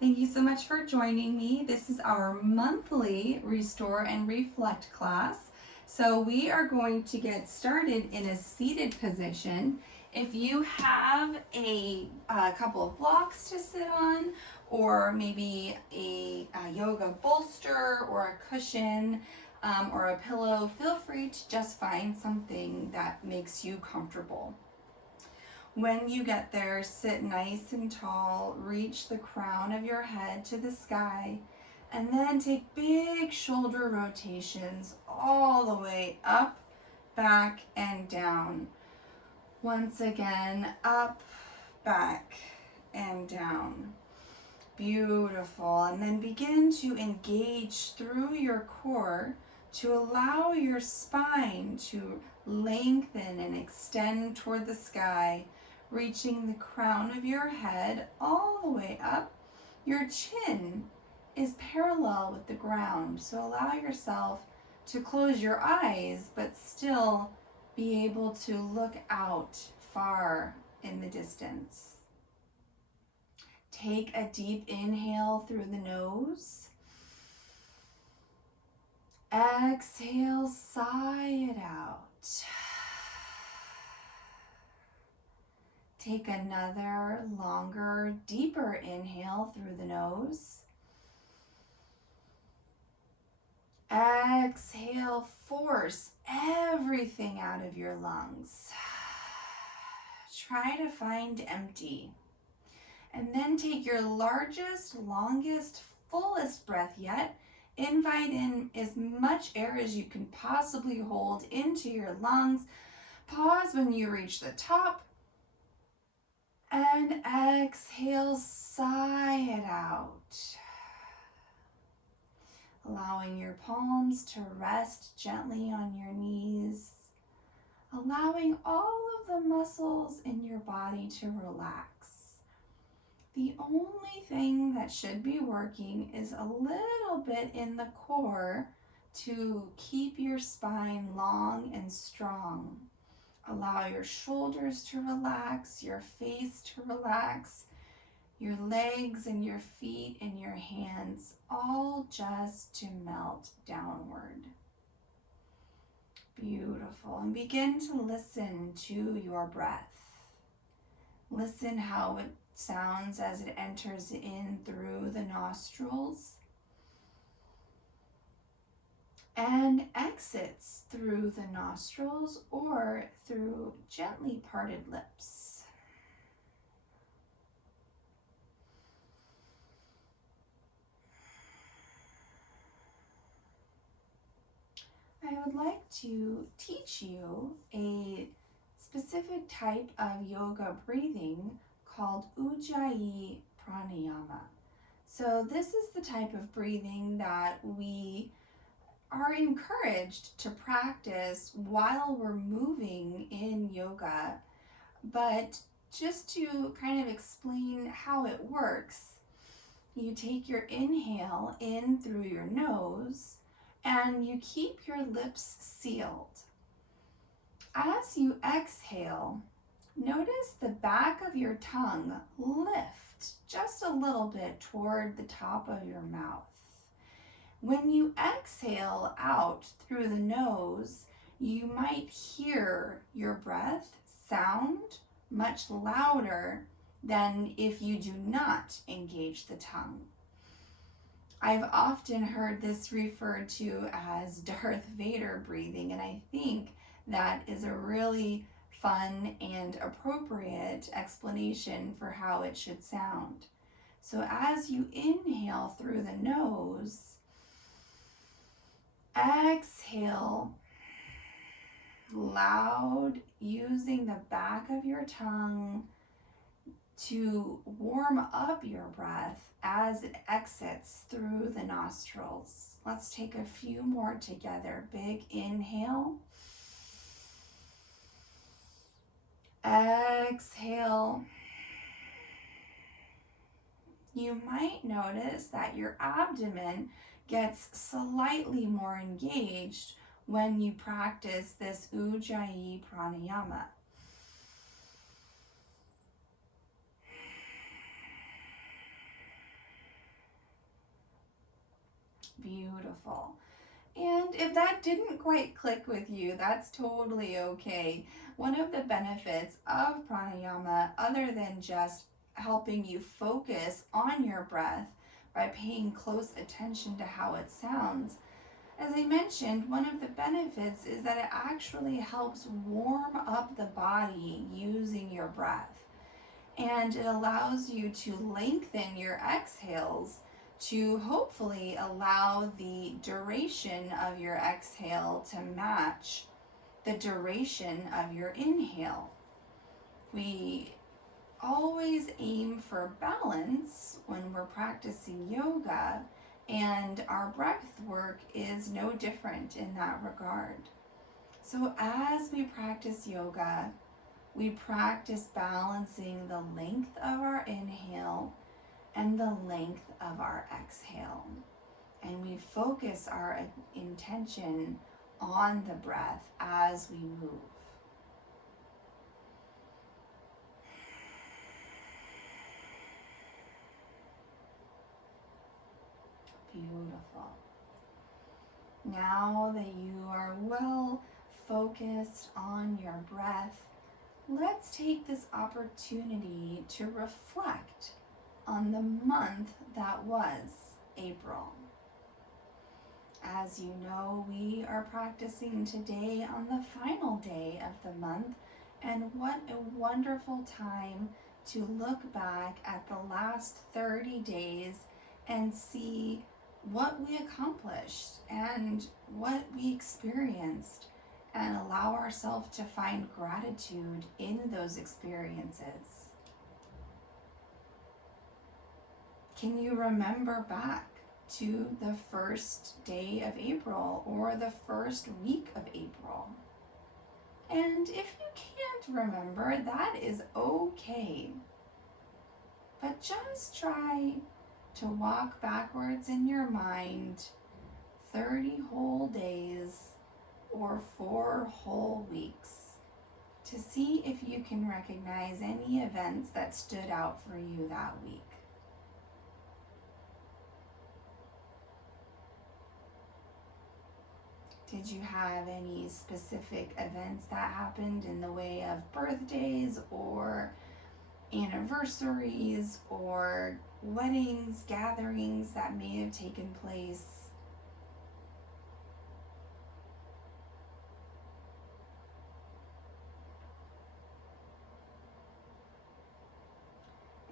Thank you so much for joining me. This is our monthly Restore and Reflect class. So we are going to get started in a seated position. If you have a couple of blocks to sit on, or maybe a yoga bolster or a cushion or a pillow, feel free to just find something that makes you comfortable. When you get there, sit nice and tall, reach the crown of your head to the sky, and then take big shoulder rotations all the way up, back, and down. Once again, up, back, and down. Beautiful. And then begin to engage through your core to allow your spine to lengthen and extend toward the sky, reaching the crown of your head all the way up. Your chin is parallel with the ground, so allow yourself to close your eyes but still be able to look out far in the distance. Take a deep inhale through the nose. Exhale, sigh it out. Take another longer, deeper inhale through the nose. Exhale, force everything out of your lungs. Try to find empty. And then take your largest, longest, fullest breath yet. Invite in as much air as you can possibly hold into your lungs. Pause when you reach the top. And exhale, sigh it out. Allowing your palms to rest gently on your knees. Allowing all of the muscles in your body to relax. The only thing that should be working is a little bit in the core to keep your spine long and strong. Allow your shoulders to relax, your face to relax, your legs and your feet and your hands all just to melt downward. Beautiful. And begin to listen to your breath. Listen how it sounds as it enters in through the nostrils and exits through the nostrils or through gently parted lips. I would like to teach you a specific type of yoga breathing called Ujjayi pranayama. So this is the type of breathing that we are encouraged to practice while we're moving in yoga. But just to kind of explain how it works, you take your inhale in through your nose and you keep your lips sealed. As you exhale, notice the back of your tongue lift just a little bit toward the top of your mouth. When you exhale out through the nose, you might hear your breath sound much louder than if you do not engage the tongue. I've often heard this referred to as Darth Vader breathing, and I think that is a really fun and appropriate explanation for how it should sound. So as you inhale through the nose, exhale loud, using the back of your tongue to warm up your breath as it exits through the nostrils. Let's take a few more together. Big inhale. Exhale. You might notice that your abdomen gets slightly more engaged when you practice this Ujjayi pranayama. Beautiful. And if that didn't quite click with you, that's totally okay. One of the benefits of pranayama, other than just helping you focus on your breath by paying close attention to how it sounds, as I mentioned, one of the benefits is that it actually helps warm up the body using your breath. And it allows you to lengthen your exhales to hopefully allow the duration of your exhale to match the duration of your inhale. We always aim for balance when we're practicing yoga, and our breath work is no different in that regard. So as we practice yoga, we practice balancing the length of our inhale and the length of our exhale. And we focus our intention on the breath as we move. Beautiful. Now that you are well focused on your breath, let's take this opportunity to reflect on the month that was April. As you know, we are practicing today on the final day of the month, and what a wonderful time to look back at the last 30 days and see what we accomplished and what we experienced, and allow ourselves to find gratitude in those experiences. Can you remember back to the first day of April or the first week of April? And if you can't remember, that is okay. But just try to walk backwards in your mind 30 whole days or 4 whole weeks to see if you can recognize any events that stood out for you that week. Did you have any specific events that happened in the way of birthdays or anniversaries or weddings, gatherings that may have taken place?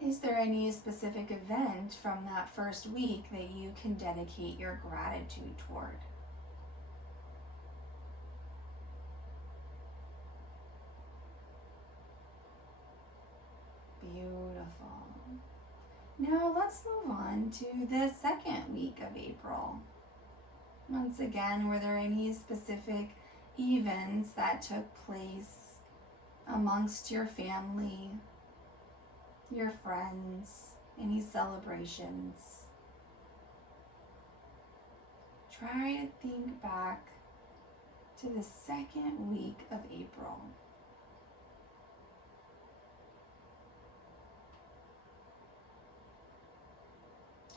Is there any specific event from that first week that you can dedicate your gratitude toward? Beautiful. Now let's move on to the second week of April. Once again, were there any specific events that took place amongst your family, your friends, any celebrations? Try to think back to the second week of April.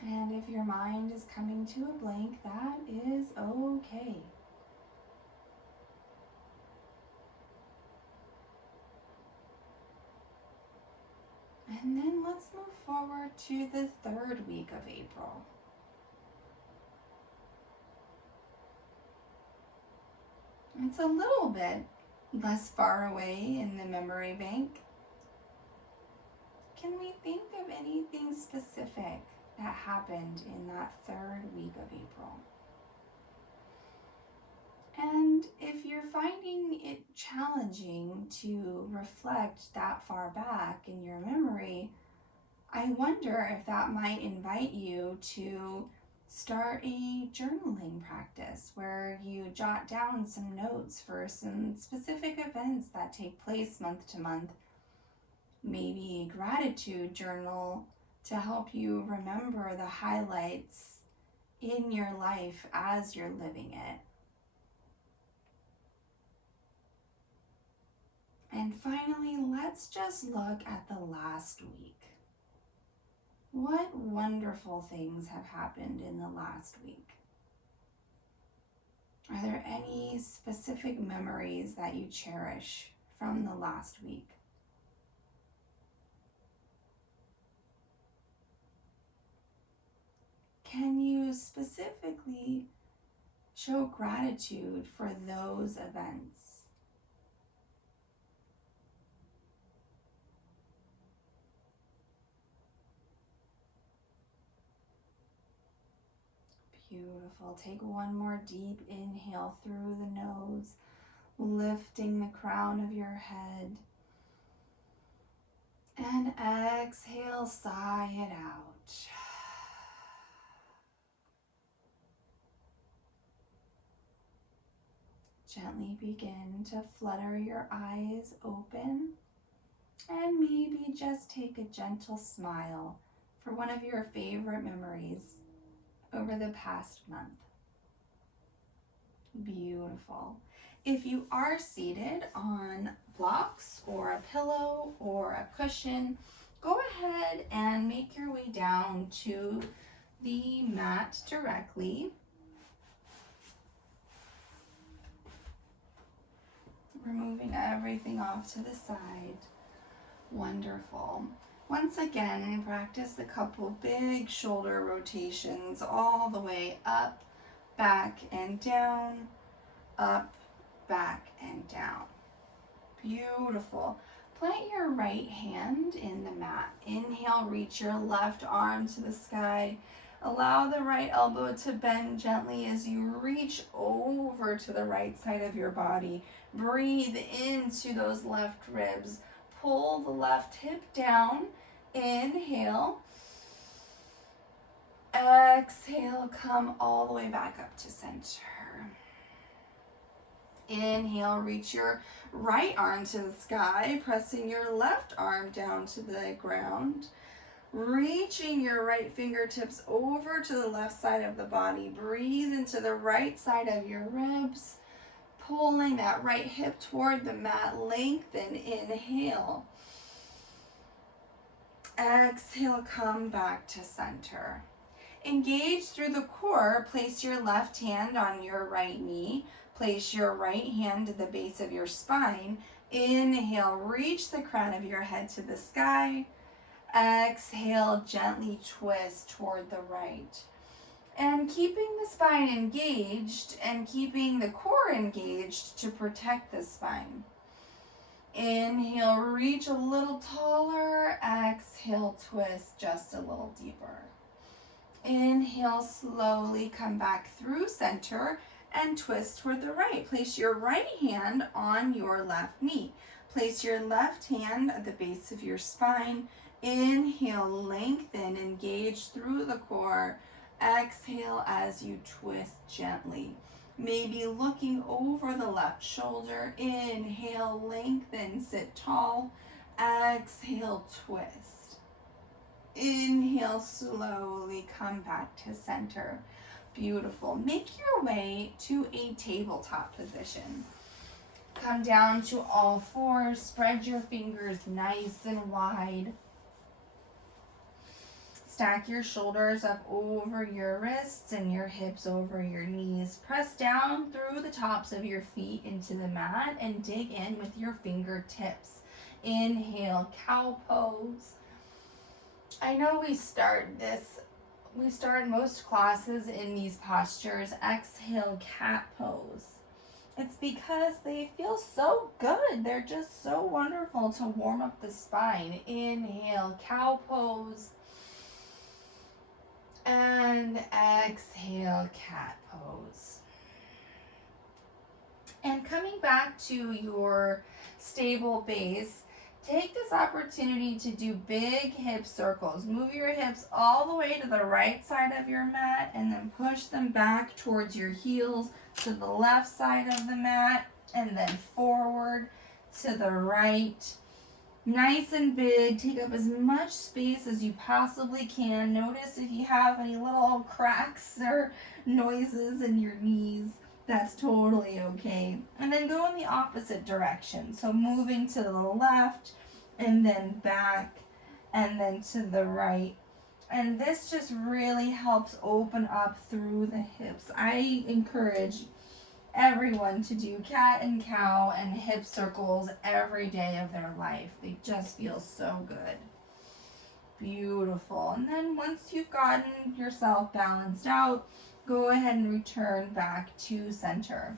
And if your mind is coming to a blank, that is okay. And then let's move forward to the third week of April. It's a little bit less far away in the memory bank. Can we think of anything specific that happened in that third week of April? And if you're finding it challenging to reflect that far back in your memory, I wonder if that might invite you to start a journaling practice where you jot down some notes for some specific events that take place month to month. Maybe a gratitude journal to help you remember the highlights in your life as you're living it. And finally, let's just look at the last week. What wonderful things have happened in the last week? Are there any specific memories that you cherish from the last week? Can you specifically show gratitude for those events? Beautiful. Take one more deep inhale through the nose, lifting the crown of your head. And exhale, sigh it out. Gently begin to flutter your eyes open and maybe just take a gentle smile for one of your favorite memories over the past month. Beautiful. If you are seated on blocks or a pillow or a cushion, go ahead and make your way down to the mat directly. Removing everything off to the side. Wonderful. Once again, practice a couple big shoulder rotations all the way up, back, and down, up, back, and down. Beautiful. Plant your right hand in the mat. Inhale, reach your left arm to the sky. Allow the right elbow to bend gently as you reach over to the right side of your body. Breathe into those left ribs. Pull the left hip down. Inhale. Exhale, come all the way back up to center. Inhale, reach your right arm to the sky, pressing your left arm down to the ground. Reaching your right fingertips over to the left side of the body. Breathe into the right side of your ribs. Pulling that right hip toward the mat. Lengthen. Inhale. Exhale, come back to center. Engage through the core. Place your left hand on your right knee. Place your right hand to the base of your spine. Inhale, reach the crown of your head to the sky. Exhale, gently twist toward the right. And keeping the spine engaged and keeping the core engaged to protect the spine. Inhale, reach a little taller. Exhale, twist just a little deeper. Inhale, slowly come back through center and twist toward the right. Place your right hand on your left knee. Place your left hand at the base of your spine. Inhale, lengthen, engage through the core. Exhale as you twist gently. Maybe looking over the left shoulder. Inhale, lengthen, sit tall. Exhale, twist. Inhale, slowly come back to center. Beautiful. Make your way to a tabletop position. Come down to all fours. Spread your fingers nice and wide. Stack your shoulders up over your wrists and your hips over your knees. Press down through the tops of your feet into the mat and dig in with your fingertips. Inhale, cow pose. I know we start most classes in these postures. Exhale, cat pose. It's because they feel so good. They're just so wonderful to warm up the spine. Inhale, cow pose. And exhale, cat pose. And coming back to your stable base, take this opportunity to do big hip circles. Move your hips all the way to the right side of your mat and then push them back towards your heels to the left side of the mat and then forward to the right. Nice and big. Take up as much space as you possibly can. Notice if you have any little cracks or noises in your knees. That's totally okay. And then go in the opposite direction. So moving to the left and then back and then to the right. And this just really helps open up through the hips. I encourage everyone to do cat and cow and hip circles every day of their life. They just feel so good. Beautiful. And then once you've gotten yourself balanced out, go ahead and return back to center.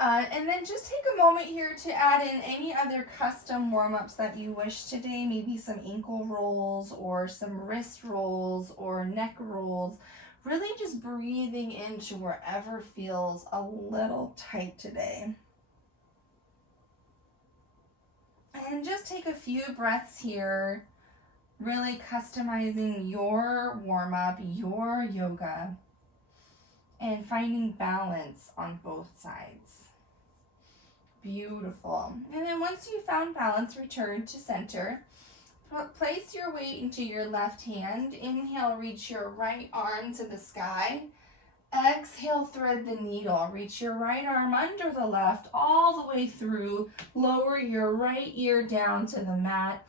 And then just take a moment here to add in any other custom warm-ups that you wish today, maybe some ankle rolls or some wrist rolls or neck rolls. Really just breathing into wherever feels a little tight today. And just take a few breaths here, really customizing your warm-up, your yoga, and finding balance on both sides. Beautiful. And then once you've found balance, return to center. Place your weight into your left hand. Inhale, reach your right arm to the sky. Exhale, thread the needle. Reach your right arm under the left all the way through. Lower your right ear down to the mat.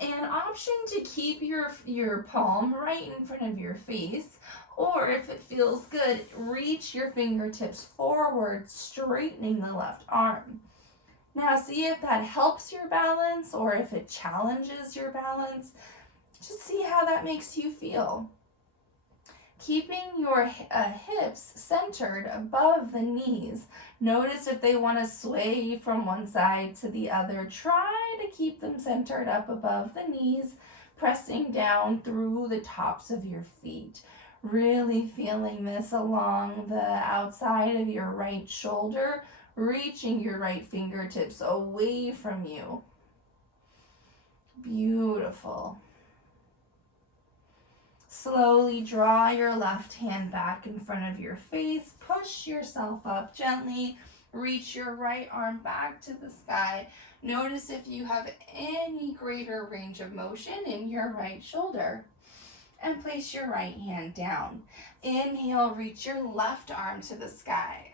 And option to keep your palm right in front of your face. Or if it feels good, reach your fingertips forward, straightening the left arm. Now see if that helps your balance or if it challenges your balance. Just see how that makes you feel. Keeping your hips centered above the knees. Notice if they want to sway from one side to the other. Try to keep them centered up above the knees, pressing down through the tops of your feet. Really feeling this along the outside of your right shoulder, reaching your right fingertips away from you. Beautiful. Slowly draw your left hand back in front of your face. Push yourself up gently. Reach your right arm back to the sky. Notice if you have any greater range of motion in your right shoulder. And place your right hand down. Inhale, reach your left arm to the sky.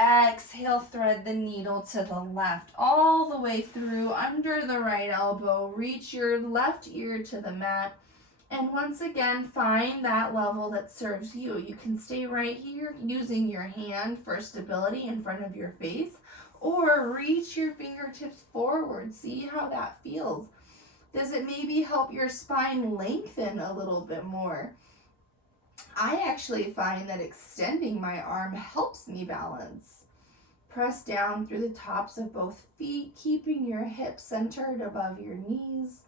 Exhale, thread the needle to the left, all the way through under the right elbow. Reach your left ear to the mat. And once again, find that level that serves you. You can stay right here using your hand for stability in front of your face, or reach your fingertips forward. See how that feels. Does it maybe help your spine lengthen a little bit more? I actually find that extending my arm helps me balance. Press down through the tops of both feet, keeping your hips centered above your knees.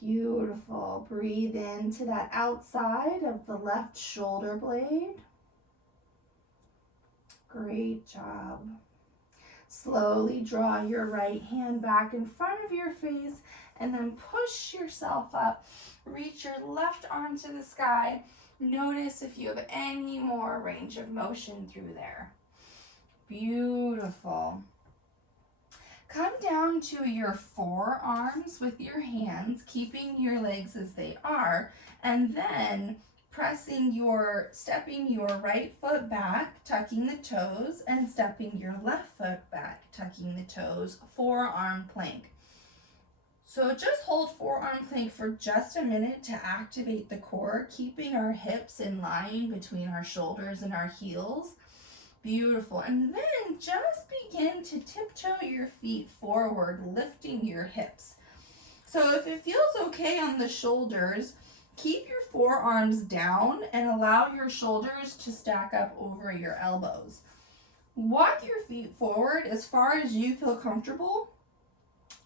Beautiful. Breathe into that outside of the left shoulder blade. Great job. Slowly draw your right hand back in front of your face and then push yourself up. Reach your left arm to the sky. Notice if you have any more range of motion through there. Beautiful. Come down to your forearms with your hands, keeping your legs as they are, and then stepping your right foot back, tucking the toes, and stepping your left foot back, tucking the toes, forearm plank. So just hold forearm plank for just a minute to activate the core, keeping our hips in line between our shoulders and our heels. Beautiful. And then just begin to tiptoe your feet forward, lifting your hips. So if it feels okay on the shoulders, keep your forearms down and allow your shoulders to stack up over your elbows. Walk your feet forward as far as you feel comfortable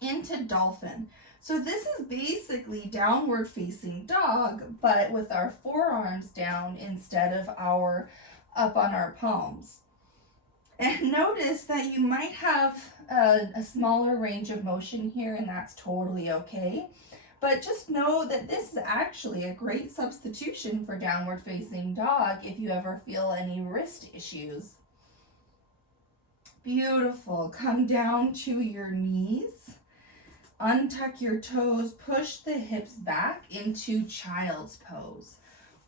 into dolphin. So this is basically downward facing dog, but with our forearms down instead of up on our palms. And notice that you might have a smaller range of motion here, and that's totally okay. But just know that this is actually a great substitution for downward facing dog if you ever feel any wrist issues. Beautiful. Come down to your knees. Untuck your toes. Push the hips back into child's pose.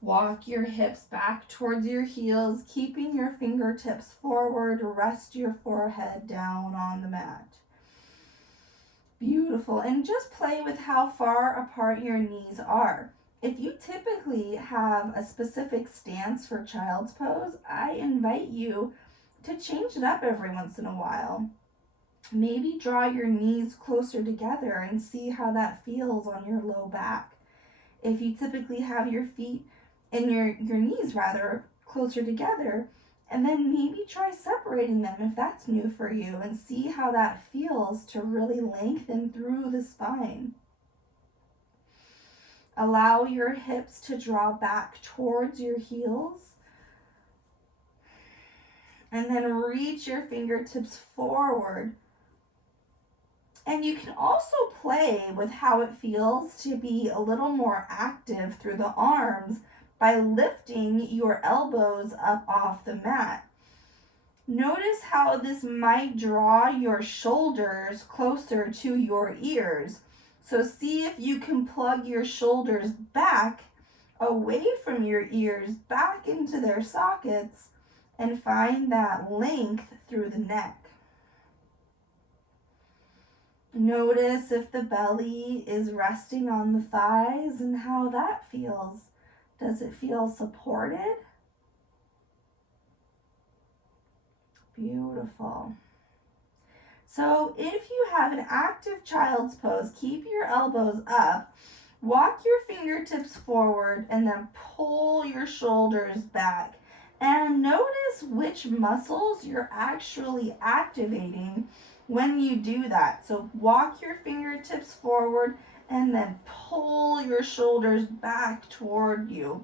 Walk your hips back towards your heels, keeping your fingertips forward. Rest your forehead down on the mat. Beautiful. And just play with how far apart your knees are. If you typically have a specific stance for child's pose, I invite you to change it up every once in a while. Maybe draw your knees closer together and see how that feels on your low back. If you typically have your feet and your knees rather closer together, and then maybe try separating them if that's new for you and see how that feels to really lengthen through the spine. Allow your hips to draw back towards your heels. And then reach your fingertips forward. And you can also play with how it feels to be a little more active through the arms by lifting your elbows up off the mat. Notice how this might draw your shoulders closer to your ears. So see if you can plug your shoulders back away from your ears, back into their sockets, and find that length through the neck. Notice if the belly is resting on the thighs and how that feels. Does it feel supported? Beautiful. So if you have an active child's pose, keep your elbows up, walk your fingertips forward, and then pull your shoulders back. And notice which muscles you're actually activating when you do that. So walk your fingertips forward and then pull your shoulders back toward you.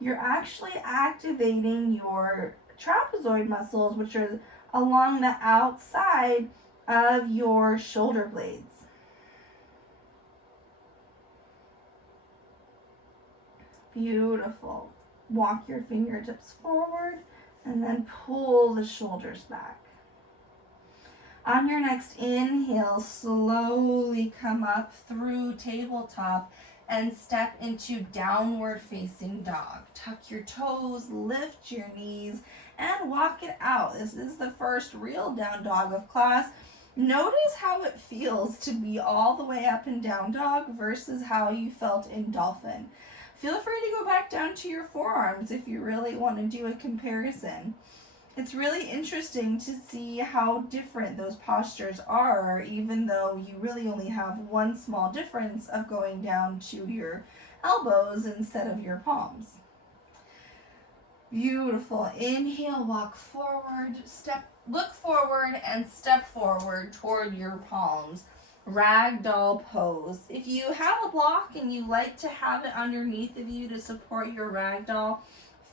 You're actually activating your trapezoid muscles, which are along the outside of your shoulder blades. Beautiful. Walk your fingertips forward and then pull the shoulders back. On your next inhale, slowly come up through tabletop and step into downward facing dog. Tuck your toes, lift your knees, and walk it out. This is the first real down dog of class. Notice how it feels to be all the way up in down dog versus how you felt in dolphin. Feel free to go back down to your forearms if you really want to do a comparison. It's really interesting to see how different those postures are, even though you really only have one small difference of going down to your elbows instead of your palms. Beautiful. Inhale, walk forward, look forward and step forward toward your palms. Ragdoll pose. If you have a block and you like to have it underneath of you to support your ragdoll,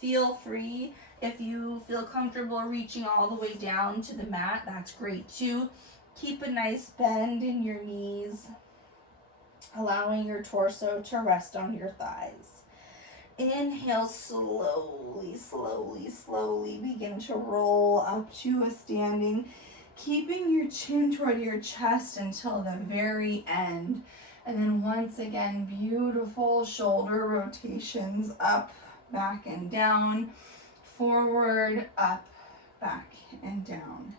feel free. If you feel comfortable reaching all the way down to the mat, that's great too. Keep a nice bend in your knees, allowing your torso to rest on your thighs. Inhale, slowly, slowly, slowly begin to roll up to a standing, keeping your chin toward your chest until the very end. And then once again, beautiful shoulder rotations up, back, and down. Forward, up, back, and down.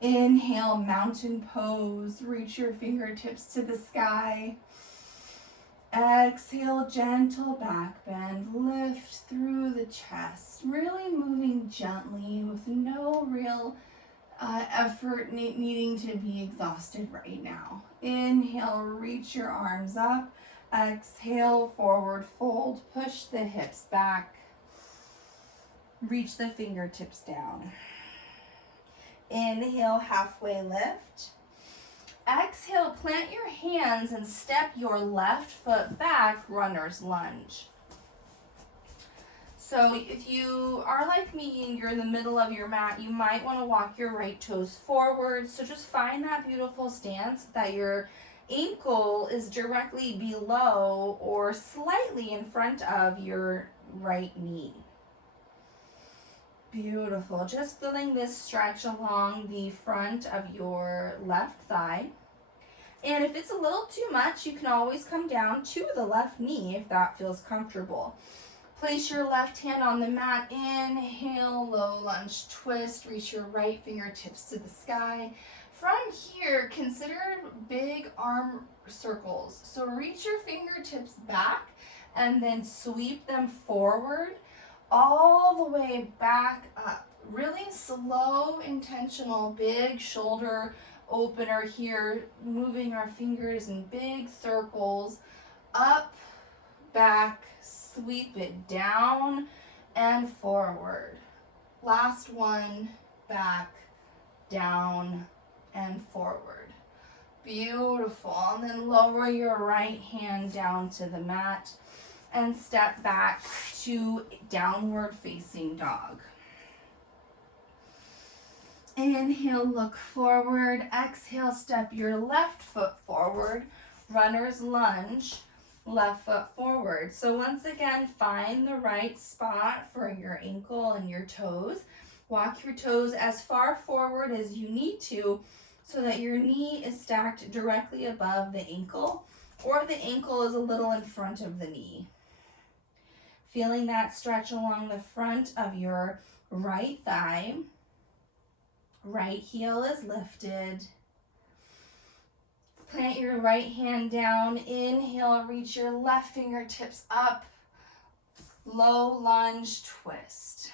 Inhale, mountain pose. Reach your fingertips to the sky. Exhale, gentle back bend. Lift through the chest. Really moving gently with no real effort needing to be exhausted right now. Inhale, reach your arms up. Exhale, forward fold. Push the hips back. Reach the fingertips down. Inhale, halfway lift. Exhale, plant your hands and step your left foot back, runner's lunge. So if you are like me and you're in the middle of your mat, you might want to walk your right toes forward. So just find that beautiful stance that your ankle is directly below or slightly in front of your right knee. Beautiful. Just feeling this stretch along the front of your left thigh. And if it's a little too much, you can always come down to the left knee if that feels comfortable. Place your left hand on the mat. Inhale, low lunge twist. Reach your right fingertips to the sky. From here, consider big arm circles. So reach your fingertips back and then sweep them forward all the way back up. Really slow, intentional, big shoulder opener here, moving our fingers in big circles, up, back, sweep it down and forward. Last one, back, down, and forward. Beautiful. And then lower your right hand down to the mat and step back to downward facing dog. Inhale, look forward. Exhale, step your left foot forward. Runner's lunge, left foot forward. So once again, find the right spot for your ankle and your toes. Walk your toes as far forward as you need to so that your knee is stacked directly above the ankle, or the ankle is a little in front of the knee. Feeling that stretch along the front of your right thigh. Right heel is lifted. Plant your right hand down. Inhale, reach your left fingertips up. Low lunge twist.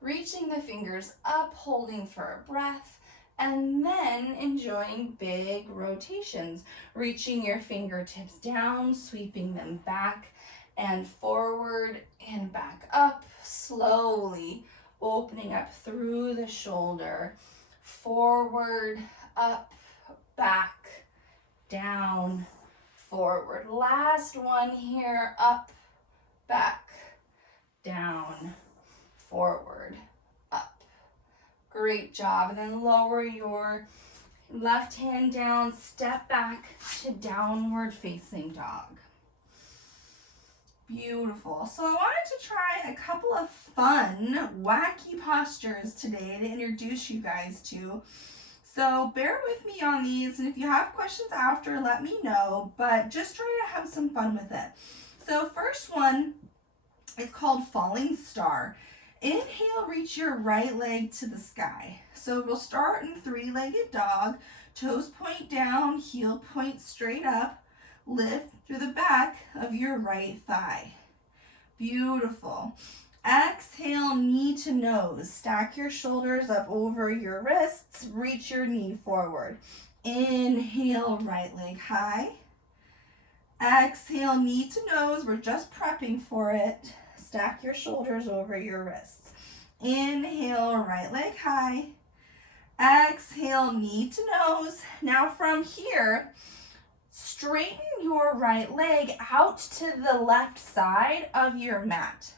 Reaching the fingers up, holding for a breath, and then enjoying big rotations. Reaching your fingertips down, sweeping them back and forward and back up, slowly opening up through the shoulder, forward, up, back, down, forward. Last one here, up, back, down, forward, up. Great job. And then lower your left hand down, step back to downward facing dog. Beautiful. So I wanted to try a couple of fun, wacky postures today to introduce you guys to. So bear with me on these, and if you have questions after, let me know, but just try to have some fun with it. So first one is called Falling Star. Inhale, reach your right leg to the sky. So we'll start in three-legged dog, toes point down, heel point straight up. Lift through the back of your right thigh. Beautiful. Exhale, knee to nose. Stack your shoulders up over your wrists. Reach your knee forward. Inhale, right leg high. Exhale, knee to nose. We're just prepping for it. Stack your shoulders over your wrists. Inhale, right leg high. Exhale, knee to nose. Now from here, straighten your right leg out to the left side of your mat.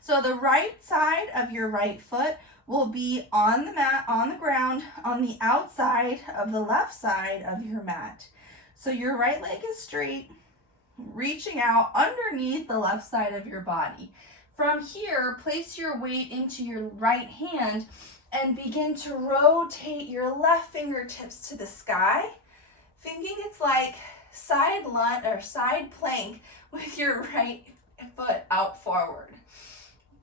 So the right side of your right foot will be on the mat, on the ground, on the outside of the left side of your mat. So your right leg is straight, reaching out underneath the left side of your body. From here, place your weight into your right hand and begin to rotate your left fingertips to the sky, thinking it's like side lunge or side plank with your right foot out forward.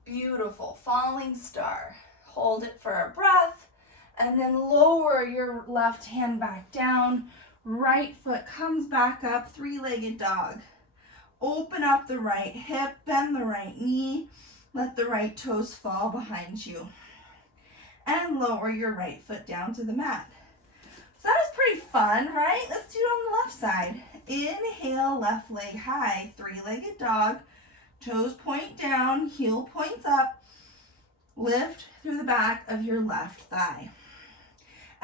Beautiful. Falling star. Hold it for a breath and then lower your left hand back down. Right foot comes back up, three-legged dog. Open up the right hip, bend the right knee. Let the right toes fall behind you. And lower your right foot down to the mat. So that was pretty fun, right? Let's do it on the left side. Inhale, left leg high, three-legged dog. Toes point down, heel points up. Lift through the back of your left thigh.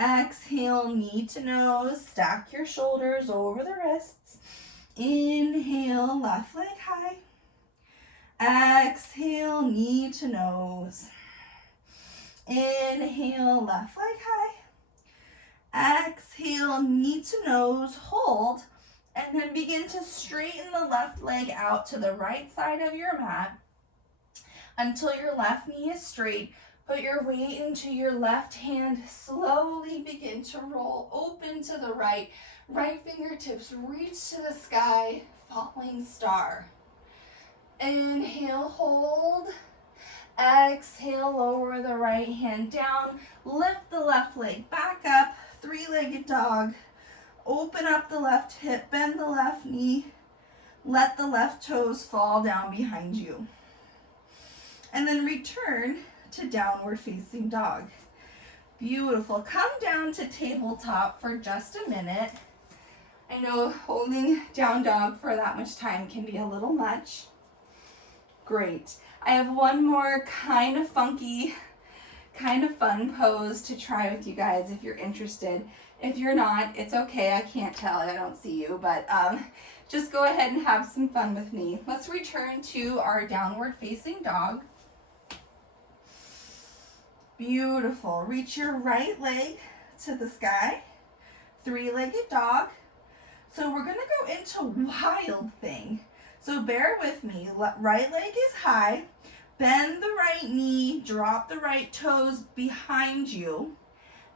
Exhale, knee to nose. Stack your shoulders over the wrists. Inhale, left leg high. Exhale, knee to nose. Inhale, left leg high. Exhale, knee to nose, hold, and then begin to straighten the left leg out to the right side of your mat until your left knee is straight. Put your weight into your left hand, slowly begin to roll open to the right. Right fingertips reach to the sky, falling star. Inhale, hold. Exhale, lower the right hand down. Lift the left leg back up, three-legged dog. Open up the left hip, bend the left knee. Let the left toes fall down behind you. And then return to downward facing dog. Beautiful. Come down to tabletop for just a minute. I know holding down dog for that much time can be a little much. Great. I have one more kind of funky, kind of fun pose to try with you guys if you're interested. If you're not, it's okay. I can't tell. I don't see you, but just go ahead and have some fun with me. Let's return to our downward facing dog. Beautiful. Reach your right leg to the sky. Three-legged dog. So we're going to go into wild thing. So bear with me. Right leg is high. Bend the right knee. Drop the right toes behind you.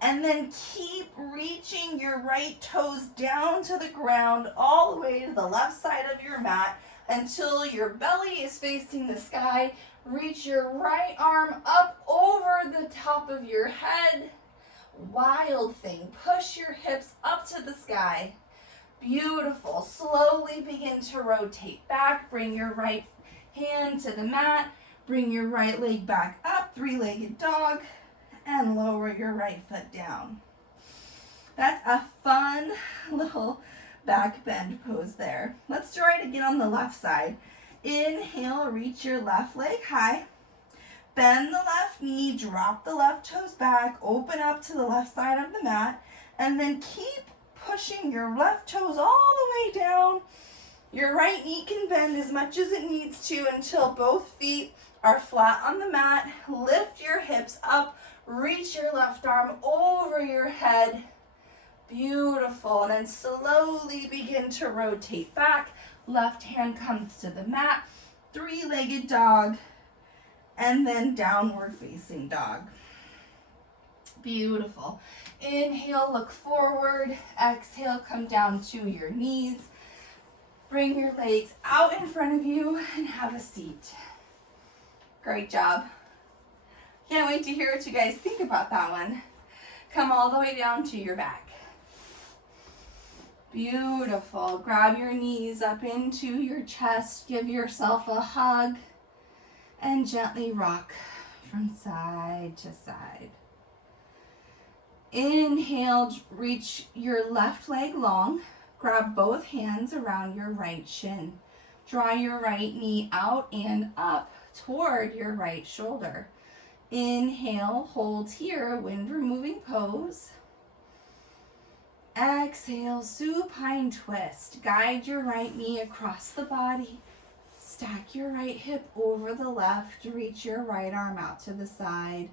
And then keep reaching your right toes down to the ground all the way to the left side of your mat until your belly is facing the sky. Reach your right arm up over the top of your head. Wild thing. Push your hips up to the sky. Beautiful. Slowly begin to rotate back. Bring your right hand to the mat. Bring your right leg back up. Three-legged dog. And lower your right foot down. That's a fun little back bend pose there. Let's try it again on the left side. Inhale, reach your left leg high. Bend the left knee, drop the left toes back, open up to the left side of the mat, and then keep pushing your left toes all the way down. Your right knee can bend as much as it needs to until both feet are flat on the mat. Lift your hips up. Reach your left arm over your head. Beautiful. And then slowly begin to rotate back. Left hand comes to the mat. Three-legged dog. And then downward facing dog. Beautiful. Inhale, look forward. Exhale, come down to your knees. Bring your legs out in front of you and have a seat. Great job. Can't wait to hear what you guys think about that one. Come all the way down to your back. Beautiful. Grab your knees up into your chest. Give yourself a hug. And gently rock from side to side. Inhale, reach your left leg long. Grab both hands around your right shin. Draw your right knee out and up toward your right shoulder. Inhale, hold here, wind removing pose. Exhale, supine twist. Guide your right knee across the body. Stack your right hip over the left. Reach your right arm out to the side.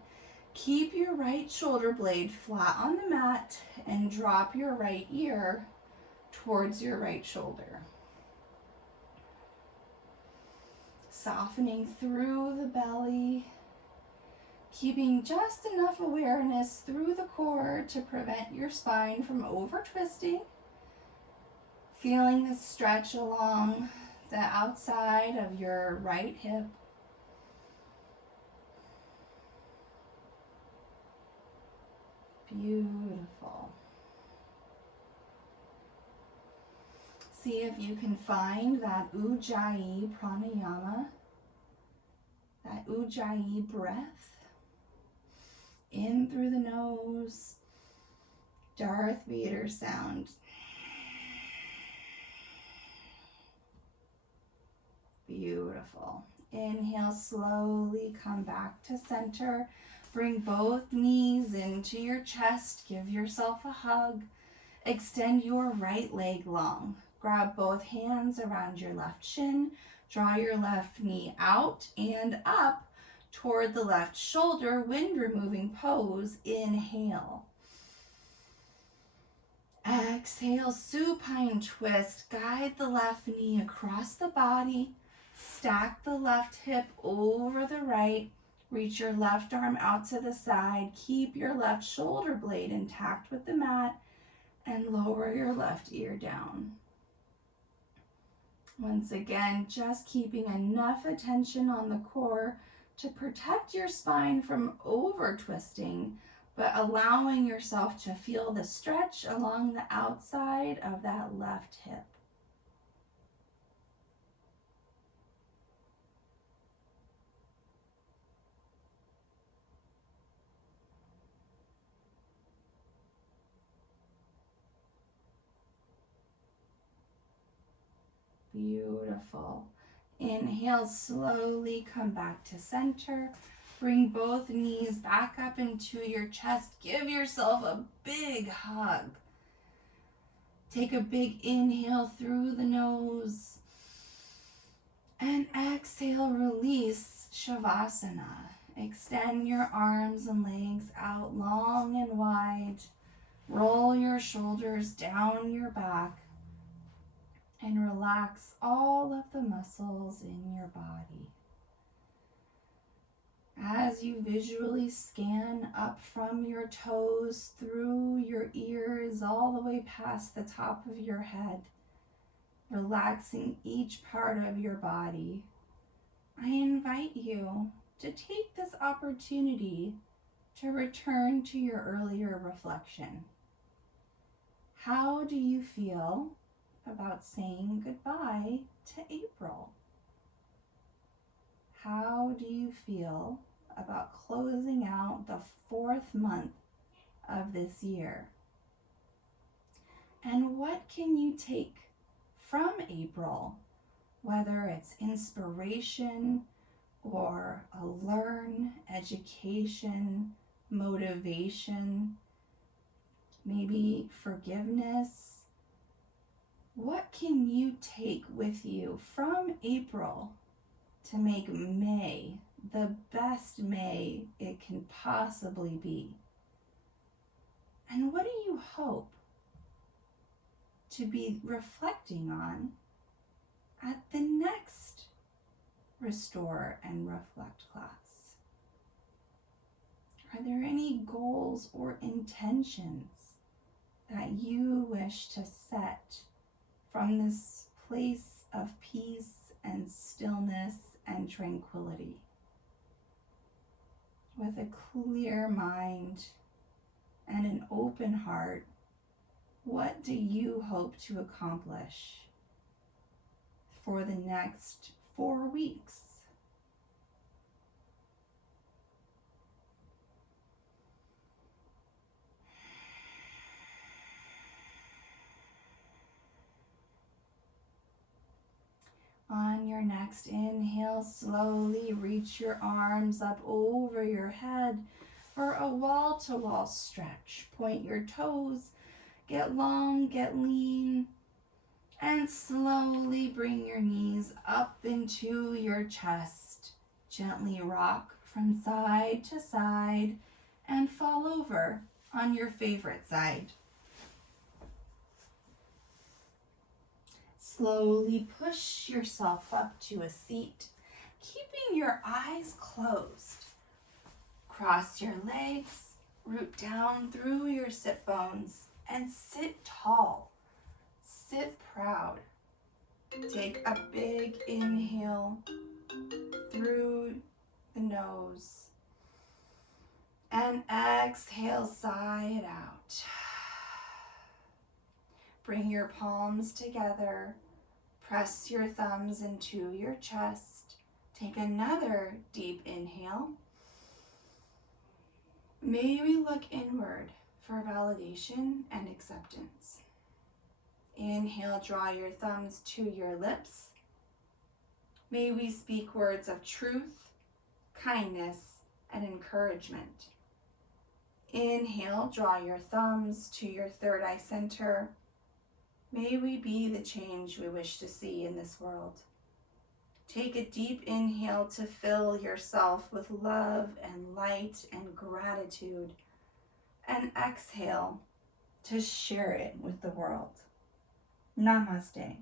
Keep your right shoulder blade flat on the mat and drop your right ear towards your right shoulder. Softening through the belly. Keeping just enough awareness through the core to prevent your spine from over twisting. Feeling the stretch along the outside of your right hip. Beautiful. See if you can find that Ujjayi pranayama, that Ujjayi breath. In through the nose, Darth Vader sound. Beautiful. Inhale, slowly come back to center. Bring both knees into your chest. Give yourself a hug. Extend your right leg long. Grab both hands around your left shin. Draw your left knee out and up toward the left shoulder, wind removing pose. Inhale. Exhale, supine twist. Guide the left knee across the body. Stack the left hip over the right. Reach your left arm out to the side. Keep your left shoulder blade intact with the mat and lower your left ear down. Once again, just keeping enough attention on the core to protect your spine from over twisting, but allowing yourself to feel the stretch along the outside of that left hip. Beautiful. Inhale, slowly come back to center. Bring both knees back up into your chest. Give yourself a big hug. Take a big inhale through the nose. And exhale, release Shavasana. Extend your arms and legs out long and wide. Roll your shoulders down your back. And relax all of the muscles in your body. As you visually scan up from your toes, through your ears, all the way past the top of your head, relaxing each part of your body, I invite you to take this opportunity to return to your earlier reflection. How do you feel about saying goodbye to April? How do you feel about closing out the 4th month of this year? And what can you take from April, whether it's inspiration or a learn, education, motivation, maybe forgiveness? What can you take with you from April to make May the best May it can possibly be? And what do you hope to be reflecting on at the next Restore and Reflect class? Are there any goals or intentions that you wish to set from this place of peace and stillness and tranquility? With a clear mind and an open heart, what do you hope to accomplish for the next 4 weeks? On your next inhale, slowly reach your arms up over your head for a wall-to-wall stretch. Point your toes, get long, get lean, and slowly bring your knees up into your chest. Gently rock from side to side and fall over on your favorite side. Slowly push yourself up to a seat, keeping your eyes closed. Cross your legs, root down through your sit bones, and sit tall. Sit proud. Take a big inhale through the nose, and exhale, sigh it out. Bring your palms together. Press your thumbs into your chest. Take another deep inhale. May we look inward for validation and acceptance. Inhale, draw your thumbs to your lips. May we speak words of truth, kindness, and encouragement. Inhale, draw your thumbs to your third eye center. May we be the change we wish to see in this world. Take a deep inhale to fill yourself with love and light and gratitude, and exhale to share it with the world. Namaste.